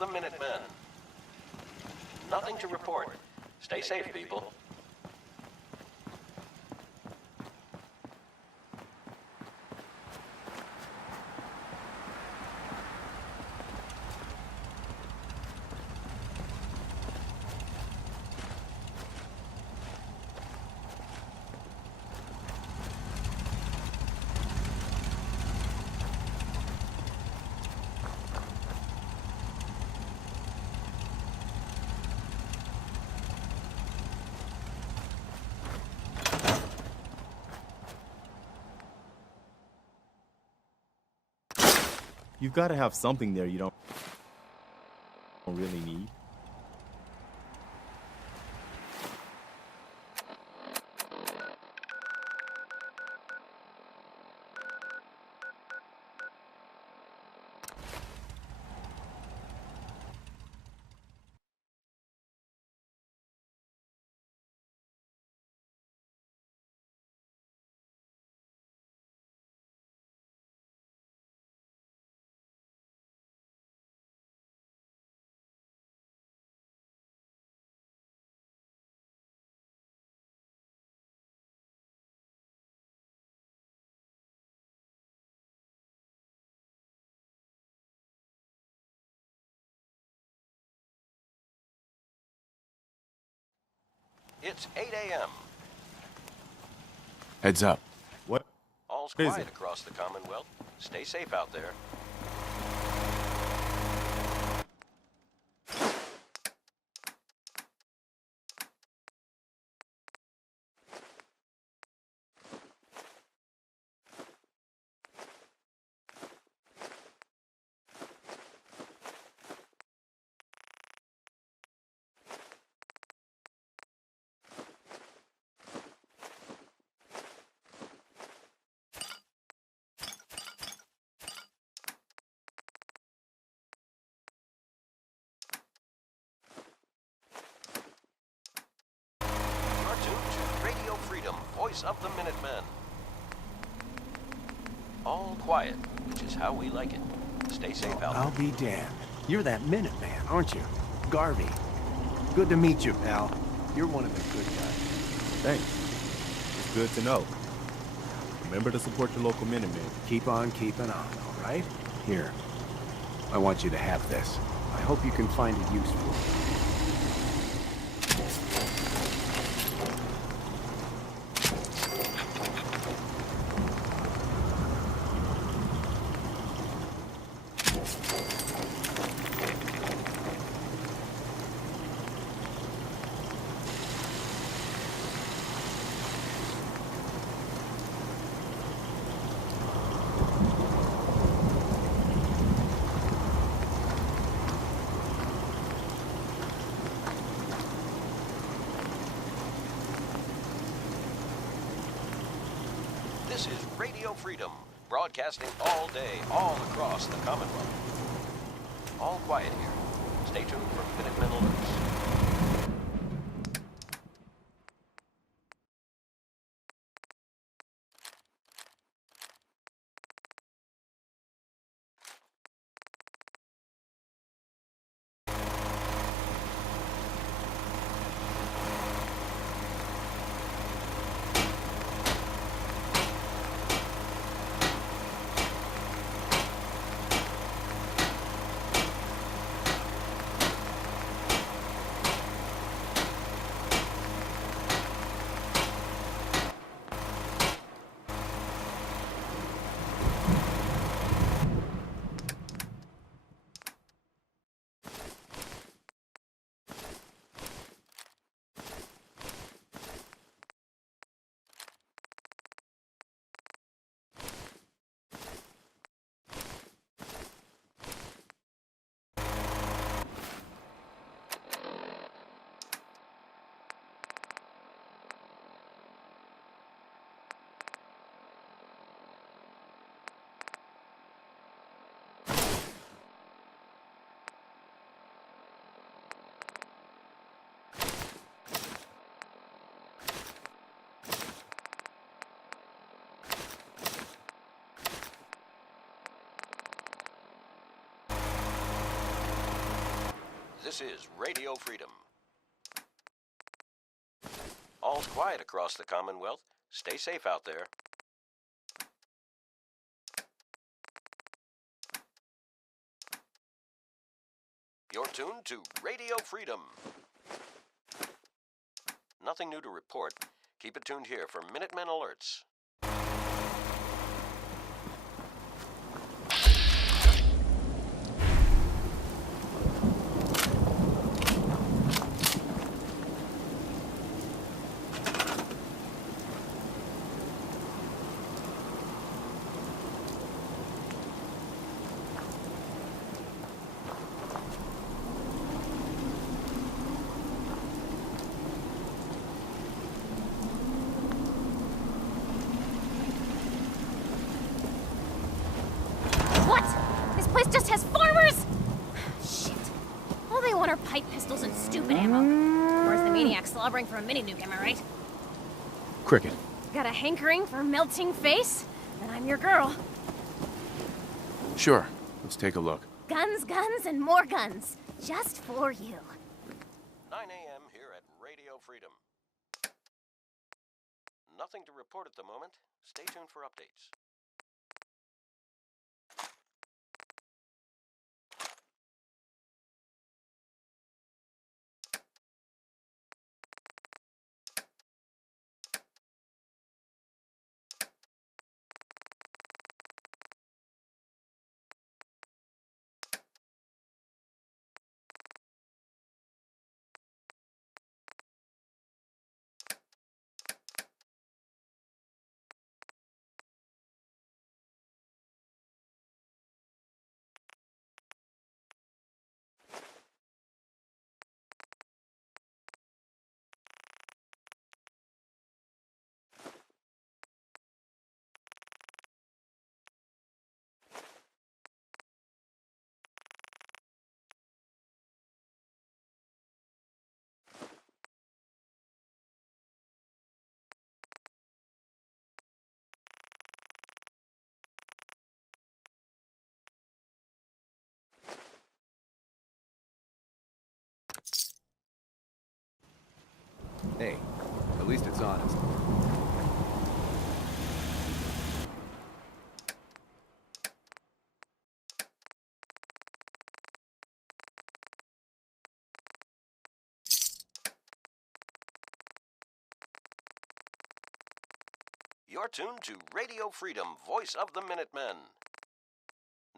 the Minutemen. Nothing to report. Stay safe, people. You've got to have something there you don't really need. It's 8 a.m. Heads up. What? All's What is quiet it? across the Commonwealth. Stay safe out there. You're tuned to Radio Freedom, voice of the Minutemen. All quiet, which is how we like it. Stay safe out there. I'll be damned. You're that Minuteman, aren't you? Garvey. Good to meet you, pal. You're one of the good guys. Thanks. It's good to know. Remember to support your local Minutemen. Keep on keeping on, all right? Here. I want you to have this. I hope you can find it useful. This is Radio Freedom, broadcasting all day, all across the Commonwealth. All quiet here. Stay tuned for Minutemen alerts. This is Radio Freedom. All's quiet across the Commonwealth. Stay safe out there. You're tuned to Radio Freedom. Nothing new to report. Keep it tuned here for Minutemen alerts. What? This place just has farmers? Shit. All they want are pipe pistols and stupid ammo. Or is the maniac slobbering for a mini nuke, am I right? Cricket. Got a hankering for melting face? Then I'm your girl. Sure. Let's take a look. Guns, guns, and more guns. Just for you. 9 a.m. here at Radio Freedom. Nothing to report at the moment. Stay tuned for updates. Hey, at least it's honest. You're tuned to Radio Freedom, voice of the Minutemen.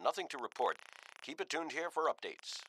Nothing to report. Keep it tuned here for updates.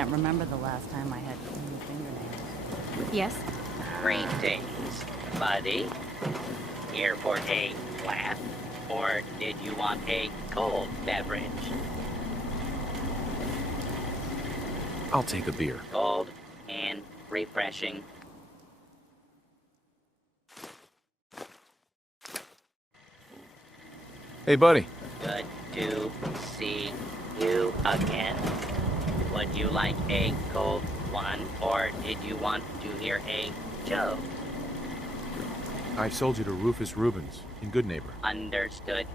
can't remember the last time I had clean fingernails. Yes? Greetings, buddy. Here for a flat, or did you want a cold beverage? I'll take a beer. Cold and refreshing. Hey, buddy. Good to see you again. Would you like a cold one, or did you want to hear a joke? I sold you to Rufus Rubens in Good Neighbor. Understood.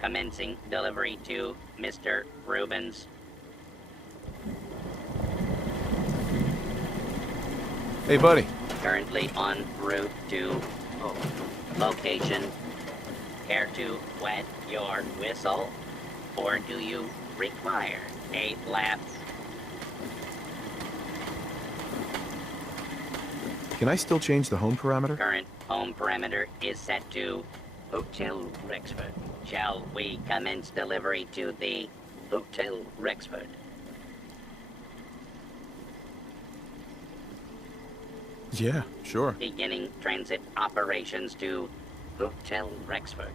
Commencing delivery to Mr. Rubens. Hey, buddy. Currently en route to location. Care to wet your whistle? Or do you require a lap? Can I still change the home parameter? Current home parameter is set to Hotel Rexford. Shall we commence delivery to the Hotel Rexford? Yeah, sure. Beginning transit operations to Hotel Rexford.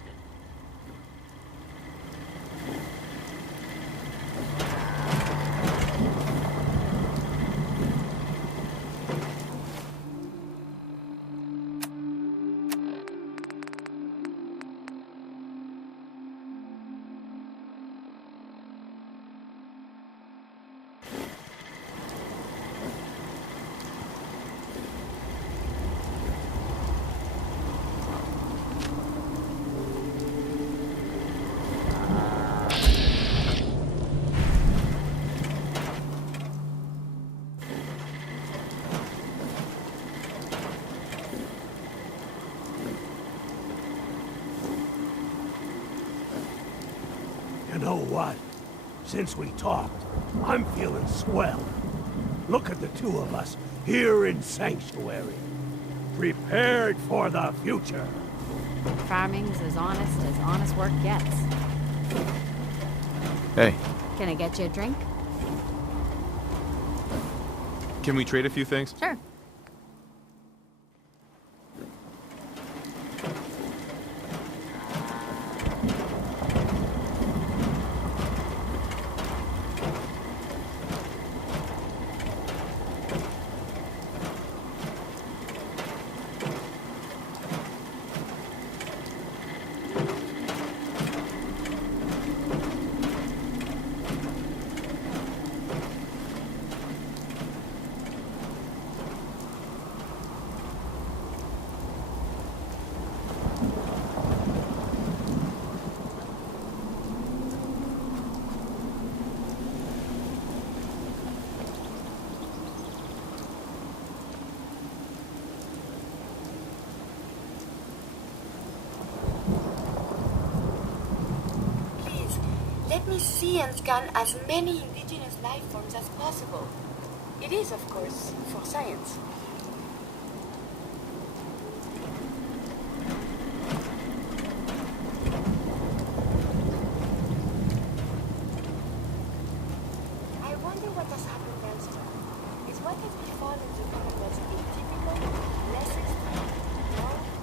You know what? Since we talked, I'm feeling swell. Look at the two of us here in Sanctuary. Prepared for the future. Farming's as honest work gets. Hey, Can I get you a drink? can we trade a few things? Sure. Let me see and scan as many indigenous life forms as possible. It is, of course, for science. I wonder what has happened elsewhere. Is what has befallen the Commonwealth atypical, less extreme, no?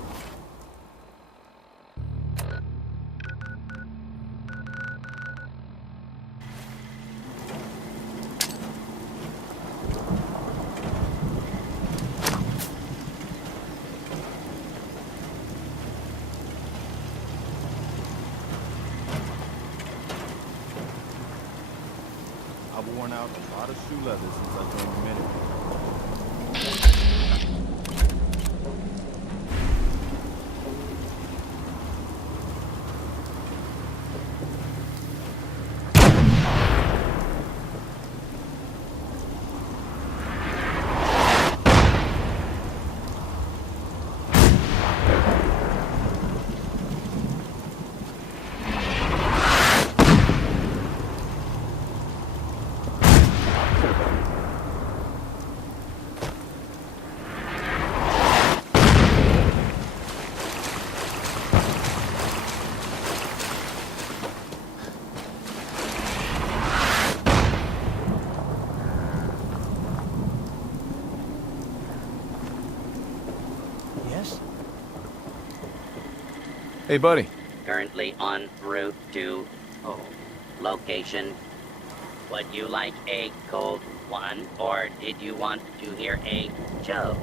I've worn out a lot of shoe leather since I joined the Minutemen. Hey, buddy. Currently en route to... location. Would you like a cold one, or did you want to hear a joke?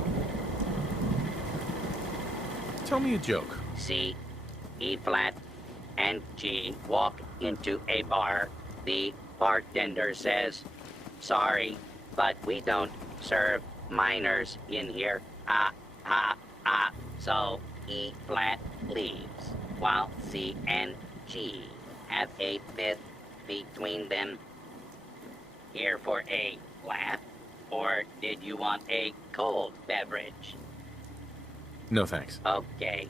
Tell me a joke. C, E flat, and G walk into a bar. The bartender says, "Sorry, but we don't serve minors in here." So E flat leaves, while C and G have a fifth between them. Here for a laugh, or did you want a cold beverage? No thanks. Okay.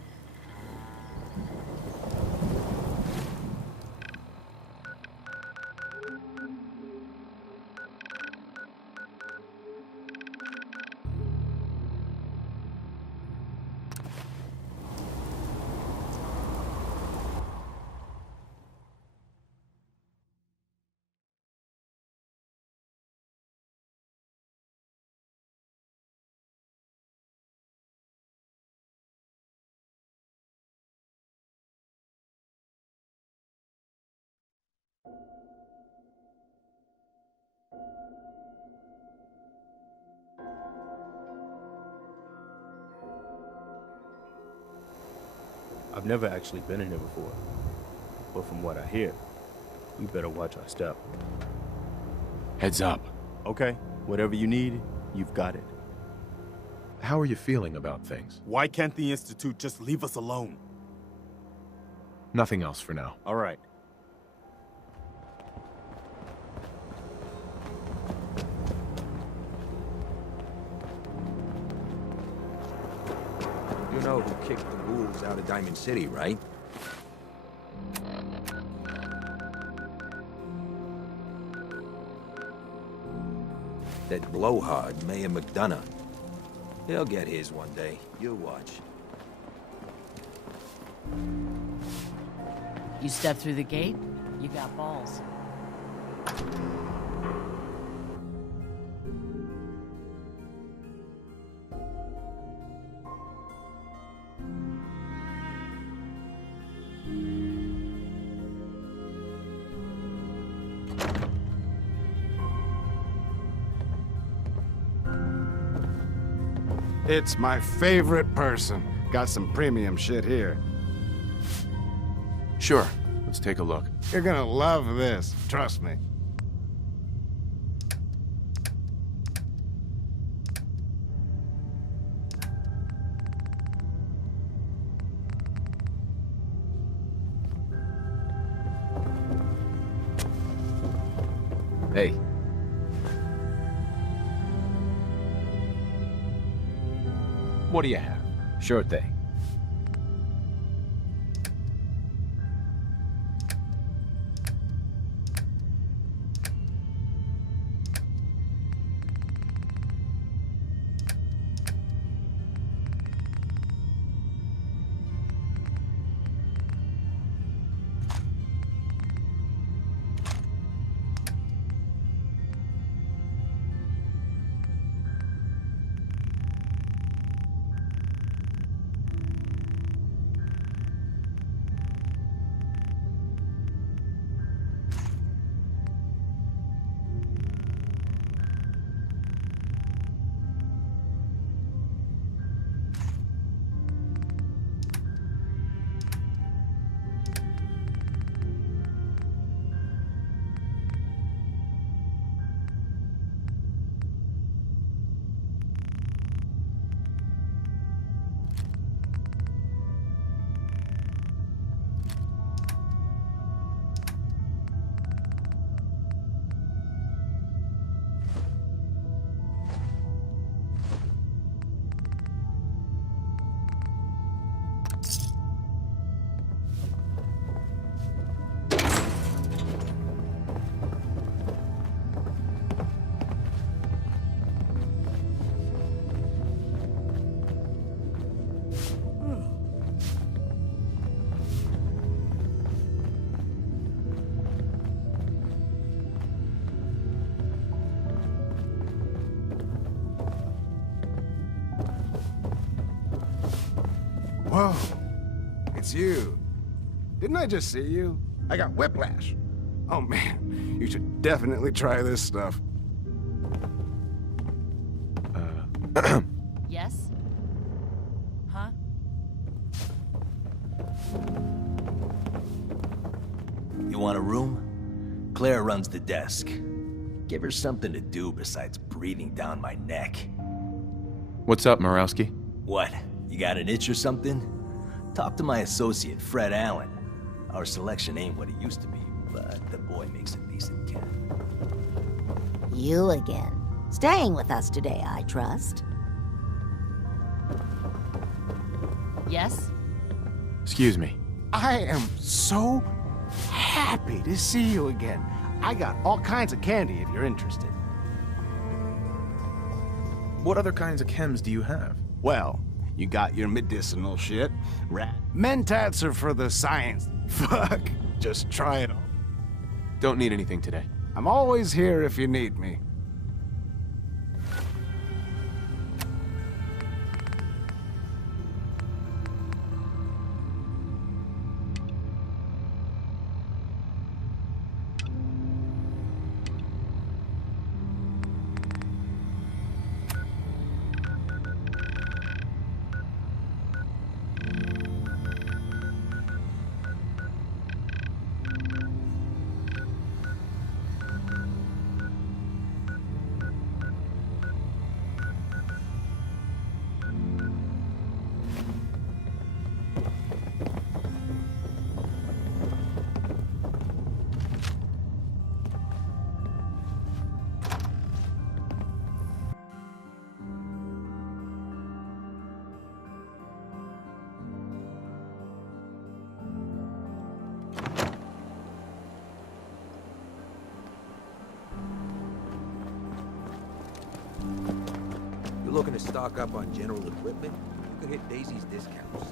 I've never actually been in here before, but from what I hear, we better watch our step. Heads up. Okay, whatever you need, you've got it. How are you feeling about things? Why can't the Institute just leave us alone? Nothing else for now. All right. You know who kicked the wolves out of Diamond City, right? That blowhard, Mayor McDonough. He'll get his one day. You watch. You step through the gate, you got balls. It's my favorite person. Got some premium shit here. Sure. Let's take a look. You're gonna love this, trust me. Hey. What do you have? Sure thing. Whoa, it's you. Didn't I just see you? I got whiplash. Oh man, you should definitely try this stuff. Yes? Huh? You want a room? Claire runs the desk. Give her something to do besides breathing down my neck. What's up, Morowski? What? You got an itch or something? Talk to my associate, Fred Allen. Our selection ain't what it used to be, but the boy makes a decent cat. You again. Staying with us today, I trust. Yes? Excuse me. I am so happy to see you again. I got all kinds of candy if you're interested. What other kinds of chems do you have? Well, you got your medicinal shit. Rat. Mentats are for the science. Fuck. Just try it all. Don't need anything today. I'm always here if you need me. You're looking to stock up on general equipment? You could hit Daisy's discounts.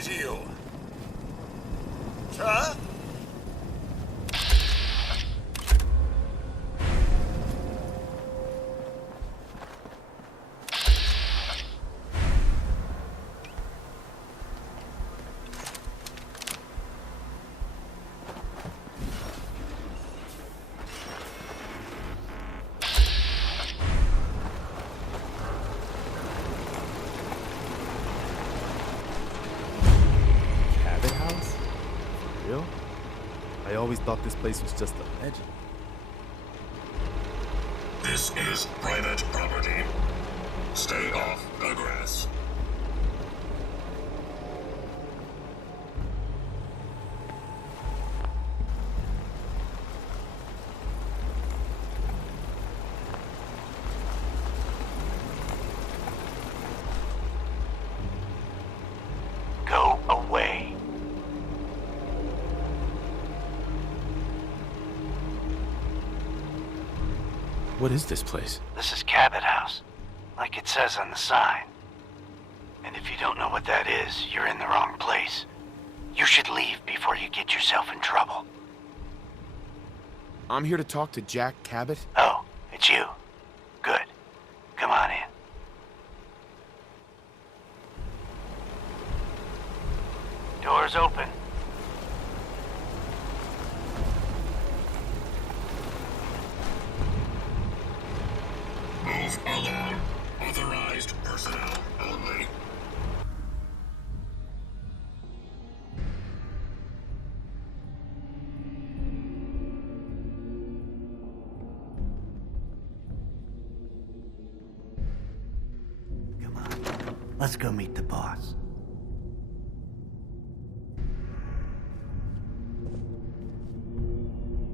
say to you? Sir? I always thought this place was just a legend. This is private property. Stay off the grass. Go away. What is this place? This is Cabot House, like it says on the sign. And if you don't know what that is, you're in the wrong place. You should leave before you get yourself in trouble. I'm here to talk to Jack Cabot. Oh, it's you. Good. Come on in. Door's open. Move along. Authorized personnel only. Come on. Let's go meet the boss.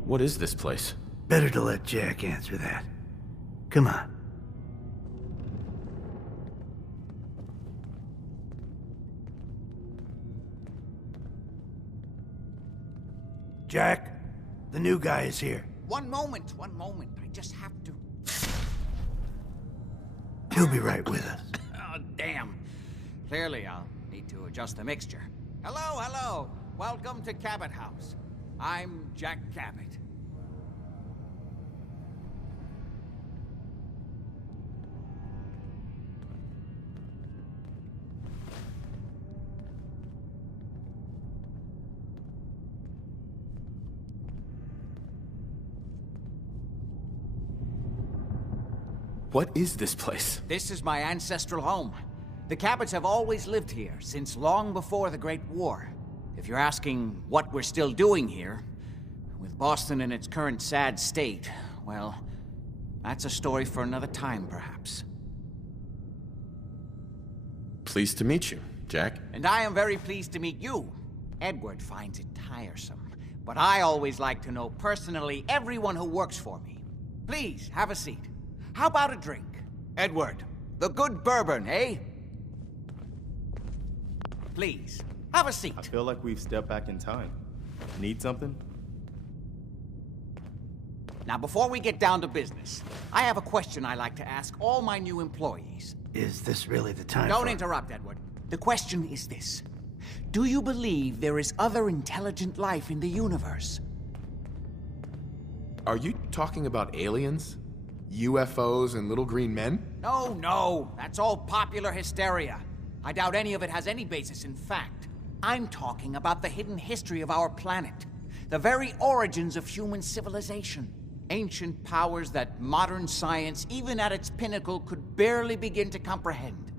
What is this place? Better to let Jack answer that. Come on. Jack, the new guy is here. One moment. I just have to... He'll be right with us. Oh, damn. Clearly, I'll need to adjust the mixture. Hello. Welcome to Cabot House. I'm Jack Cabot. What is this place? This is my ancestral home. The Cabots have always lived here, since long before the Great War. If you're asking what we're still doing here, with Boston in its current sad state, well, that's a story for another time, perhaps. Pleased to meet you, Jack. And I am very pleased to meet you. Edward finds it tiresome, but I always like to know personally everyone who works for me. Please, have a seat. How about a drink? Edward, the good bourbon, eh? Please, have a seat. I feel like we've stepped back in time. Need something? Now, before we get down to business, I have a question I like to ask all my new employees. Is this really the time Don't interrupt, Edward. The question is this. Do you believe there is other intelligent life in the universe? Are you talking about aliens? UFOs and little green men? No. That's all popular hysteria. I doubt any of it has any basis in fact. I'm talking about the hidden history of our planet. The very origins of human civilization. Ancient powers that modern science, even at its pinnacle, could barely begin to comprehend.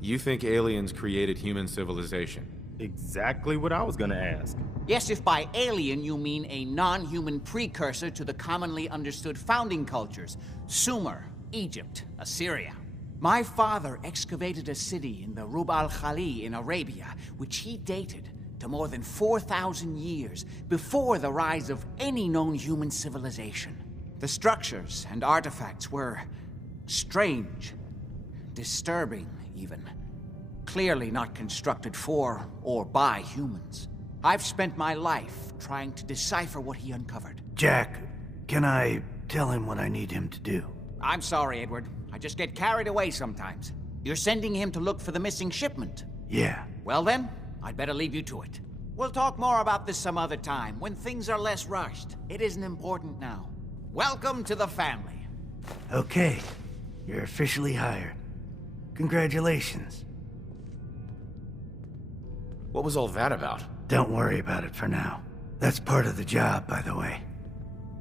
You think aliens created human civilization? Exactly what I was gonna ask. Yes, if by alien you mean a non-human precursor to the commonly understood founding cultures. Sumer, Egypt, Assyria. My father excavated a city in the Rub al-Khali in Arabia, which he dated to more than 4,000 years before the rise of any known human civilization. The structures and artifacts were strange, disturbing even. Clearly not constructed for or by humans. I've spent my life trying to decipher what he uncovered. Jack, can I tell him what I need him to do? I'm sorry, Edward. I just get carried away sometimes. You're sending him to look for the missing shipment? Yeah. Well then, I'd better leave you to it. We'll talk more about this some other time, when things are less rushed. It isn't important now. Welcome to the family. Okay. You're officially hired. Congratulations. What was all that about? Don't worry about it for now. That's part of the job, by the way.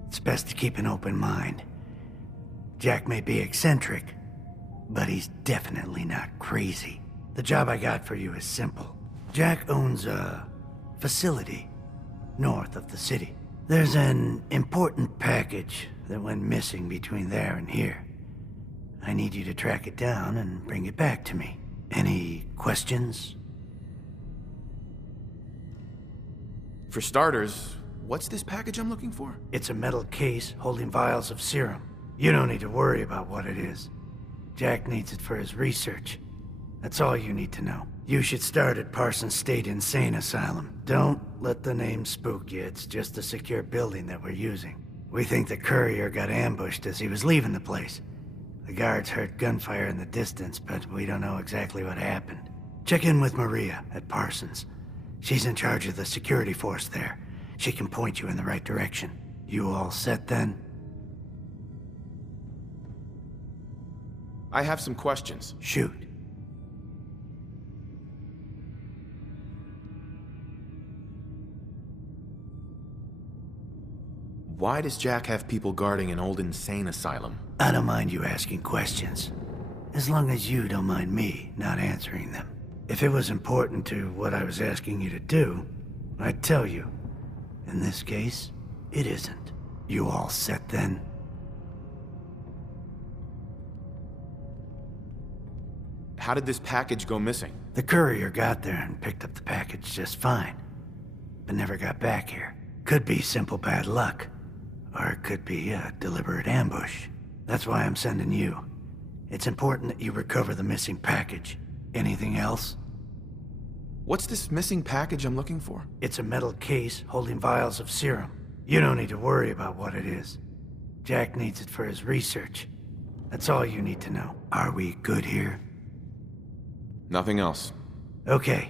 It's best to keep an open mind. Jack may be eccentric, but he's definitely not crazy. The job I got for you is simple. Jack owns a facility north of the city. There's an important package that went missing between there and here. I need you to track it down and bring it back to me. Any questions? For starters, what's this package I'm looking for? It's a metal case holding vials of serum. You don't need to worry about what it is. Jack needs it for his research. That's all you need to know. You should start at Parsons State Insane Asylum. Don't let the name spook you. It's just a secure building that we're using. We think the courier got ambushed as he was leaving the place. The guards heard gunfire in the distance, but we don't know exactly what happened. Check in with Maria at Parsons. She's in charge of the security force there. She can point you in the right direction. You all set then? I have some questions. Shoot. Why does Jack have people guarding an old insane asylum? I don't mind you asking questions. As long as you don't mind me not answering them. If it was important to what I was asking you to do, I'd tell you. In this case, it isn't. You all set then? How did this package go missing? The courier got there and picked up the package just fine, but never got back here. Could be simple bad luck, or it could be a deliberate ambush. That's why I'm sending you. It's important that you recover the missing package. Anything else? What's this missing package I'm looking for? It's a metal case holding vials of serum. You don't need to worry about what it is. Jack needs it for his research. That's all you need to know. Are we good here? Nothing else. Okay.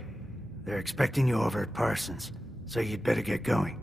They're expecting you over at Parsons, so you'd better get going.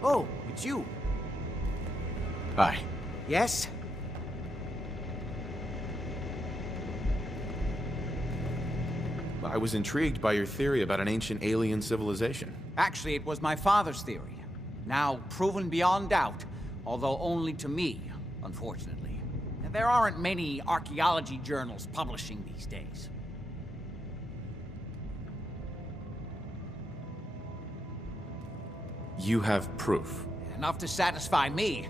Oh, it's you. Hi. Yes? I was intrigued by your theory about an ancient alien civilization. Actually, it was my father's theory. Now proven beyond doubt, although only to me, unfortunately. And there aren't many archaeology journals publishing these days. You have proof. Enough to satisfy me.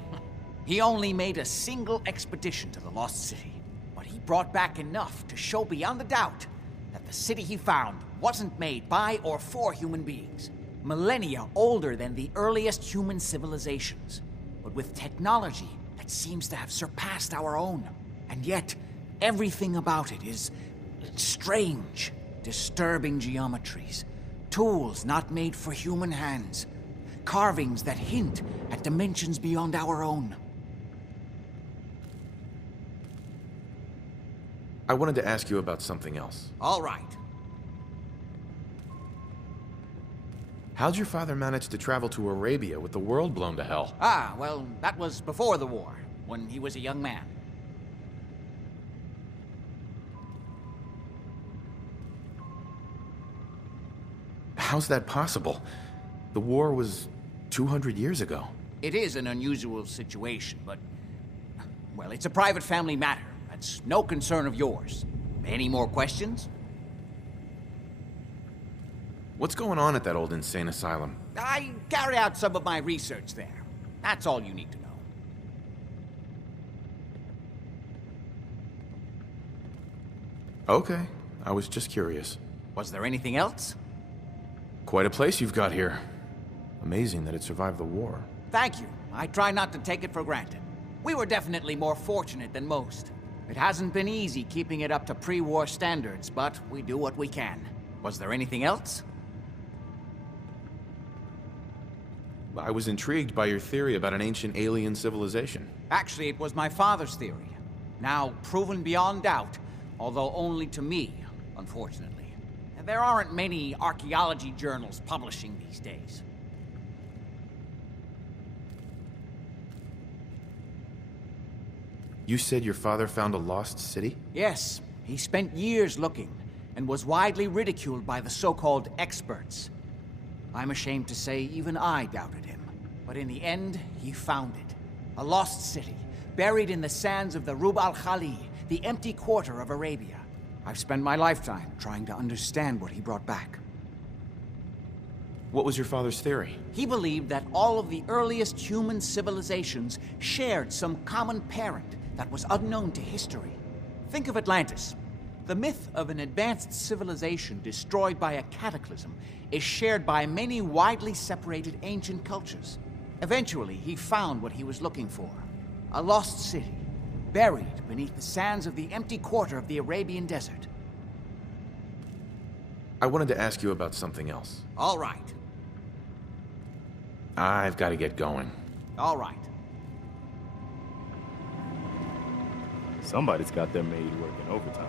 He only made a single expedition to the Lost City, but he brought back enough to show beyond a doubt that the city he found wasn't made by or for human beings. Millennia older than the earliest human civilizations, but with technology that seems to have surpassed our own. And yet, everything about it is strange, disturbing geometries, tools not made for human hands, carvings that hint at dimensions beyond our own. I wanted to ask you about something else. All right. How'd your father manage to travel to Arabia with the world blown to hell? Ah, well, that was before the war, when he was a young man. How's that possible? The war was 200 years ago. It is an unusual situation, but... well, it's a private family matter. That's no concern of yours. Any more questions? What's going on at that old insane asylum? I carry out some of my research there. That's all you need to know. Okay, I was just curious. Was there anything else? Quite a place you've got here. Amazing that it survived the war. Thank you. I try not to take it for granted. We were definitely more fortunate than most. It hasn't been easy keeping it up to pre-war standards, but we do what we can. Was there anything else? I was intrigued by your theory about an ancient alien civilization. Actually, it was my father's theory. Now proven beyond doubt, although only to me, unfortunately. And there aren't many archaeology journals publishing these days. You said your father found a lost city? Yes, he spent years looking, and was widely ridiculed by the so-called experts. I'm ashamed to say even I doubted him. But in the end, he found it. A lost city, buried in the sands of the Rub al-Khali, the empty quarter of Arabia. I've spent my lifetime trying to understand what he brought back. What was your father's theory? He believed that all of the earliest human civilizations shared some common parent that was unknown to history. Think of Atlantis. The myth of an advanced civilization destroyed by a cataclysm is shared by many widely separated ancient cultures. Eventually, he found what he was looking for. A lost city, buried beneath the sands of the empty quarter of the Arabian desert. I wanted to ask you about something else. All right. I've got to get going. All right. Somebody's got their maid working overtime.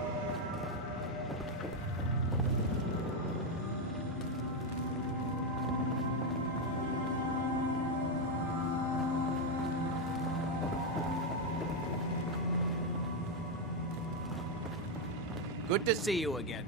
Good to see you again.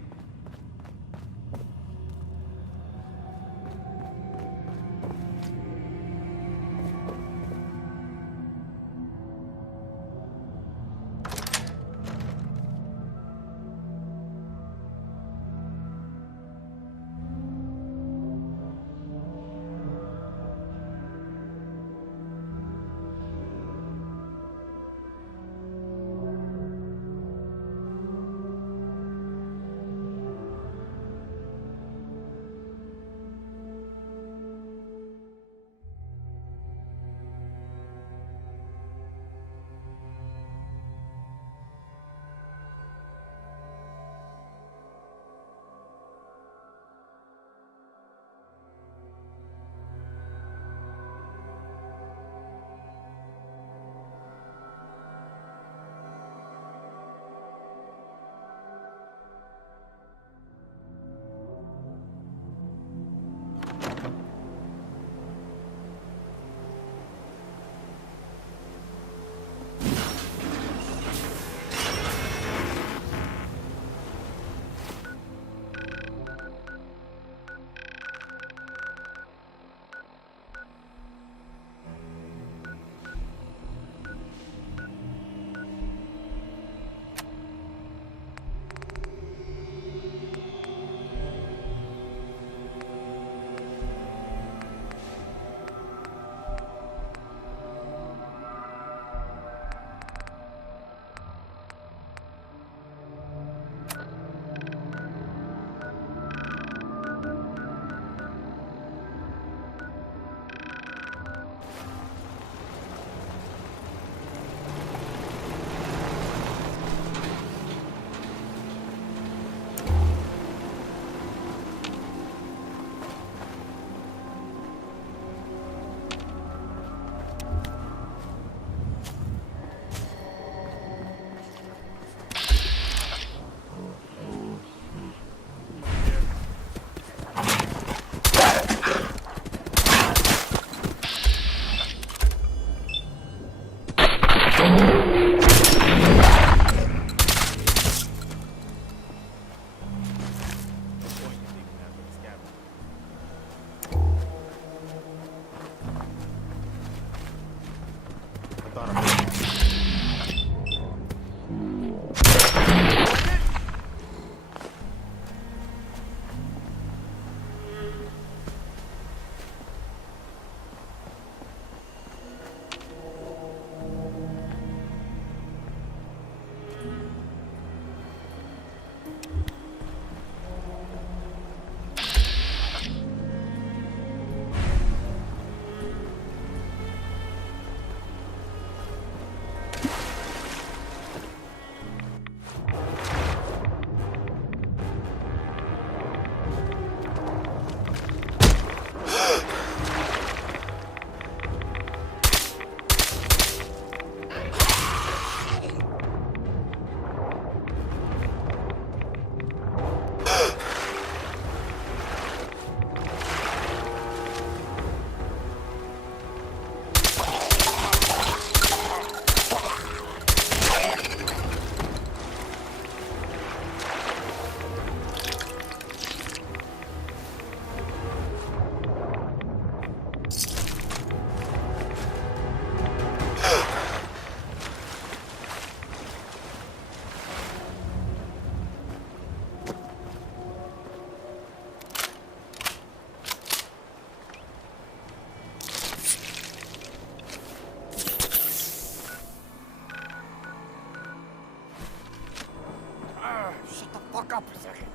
back up a second.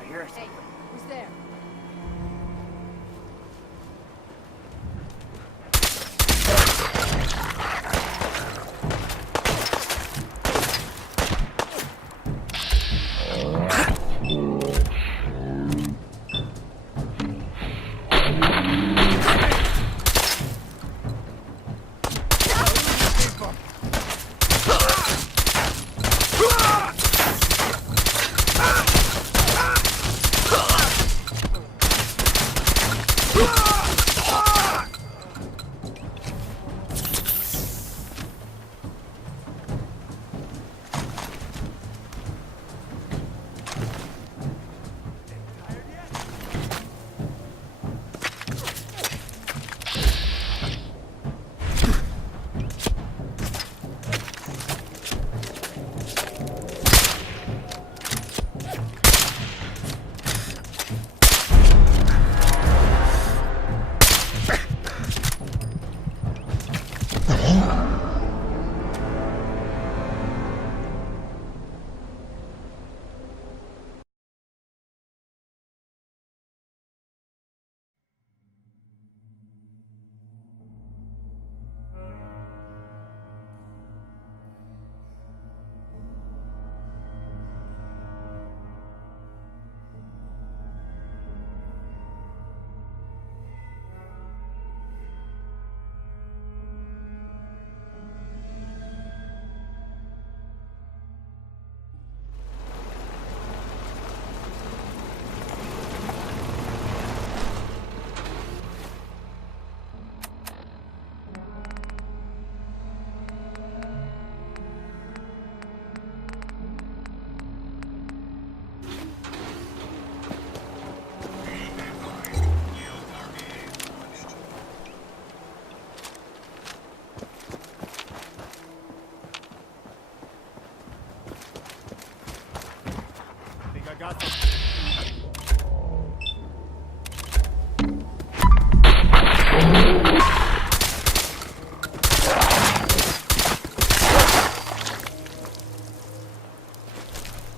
I hear Hey, who's there?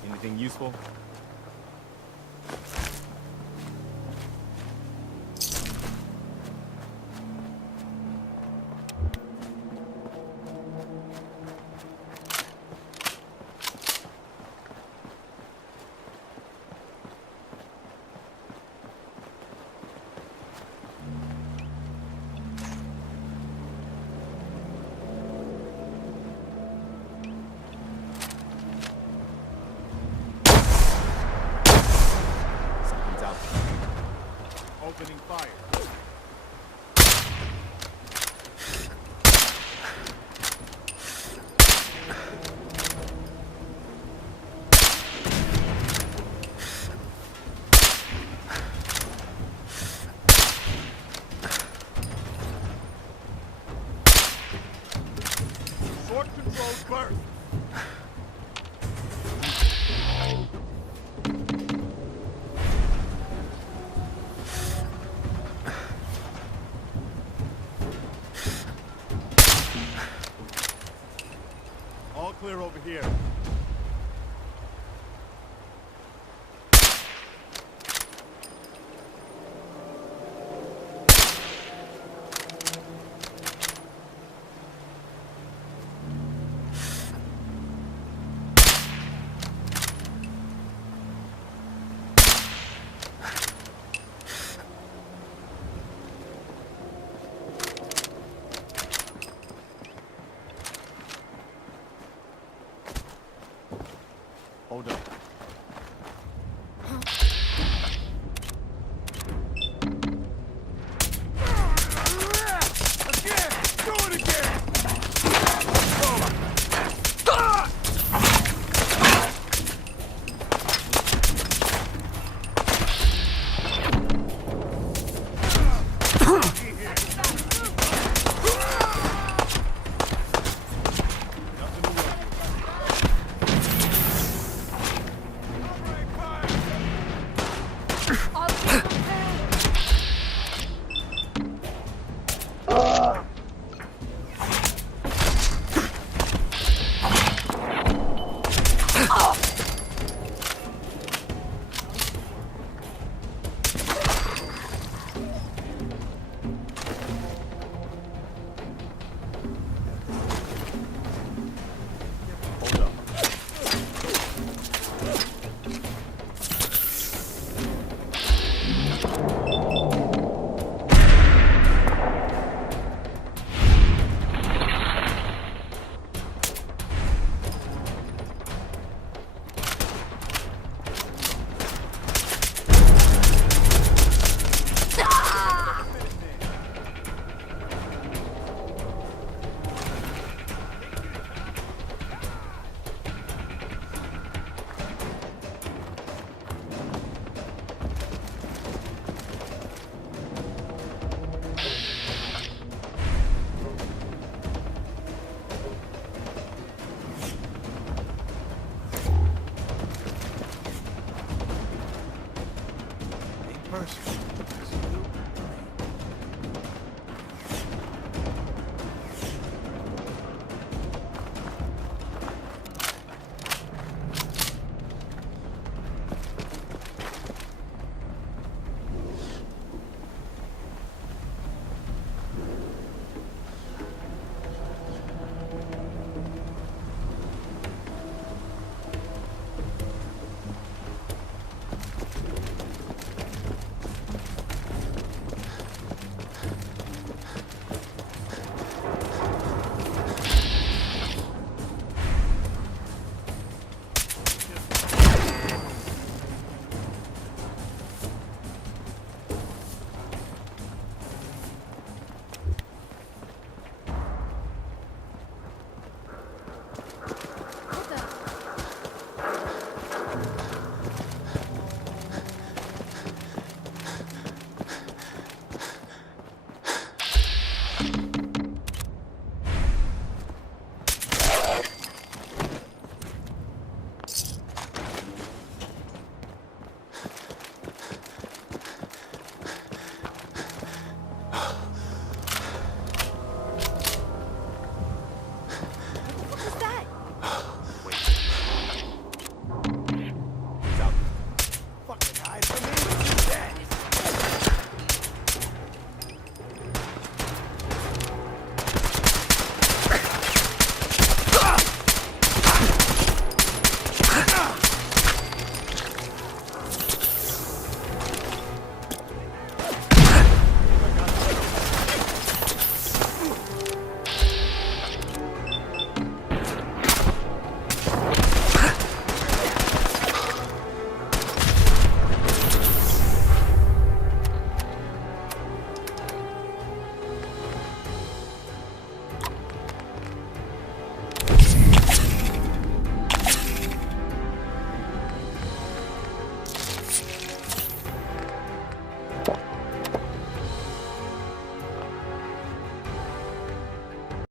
Anything useful? Opening fire. Short controls first. All clear over here. Hold up.